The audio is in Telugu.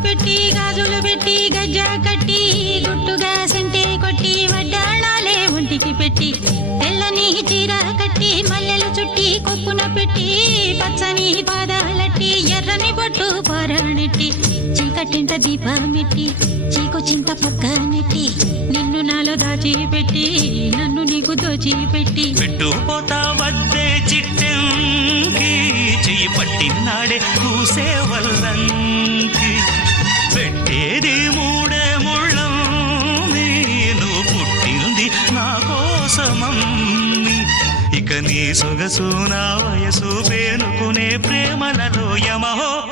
పెట్టి గాజులు పెట్టి గజ్జా కట్టి గుట్టుగా సెంటే కొట్టి వడ్డాణాలే ఒంటికి పెట్టి తెల్లని చీర కట్టి మల్లెలు చుట్టి కొప్పున పెట్టి పచ్చని పాదాలట్టి ఎర్రని బొట్టు పారాణెట్టి చీకటింట దీపమెట్టి చీకు చింత పక్క నెట్టి నిన్ను నాలో దాచిపెట్టి నన్ను నీకు దోచిపెట్టి పెట్టుపోతా వద్దే చిట్టంకి చెయ్యి పట్టినాడే కూసే వల్లంకి పెట్టేది మూడే ముళ్ళం నువ్వు పుట్టింది నా కోసమమ్మి ఇక నీ సొగసు నా వయసు పేనుకునే ప్రేమలలో యమహో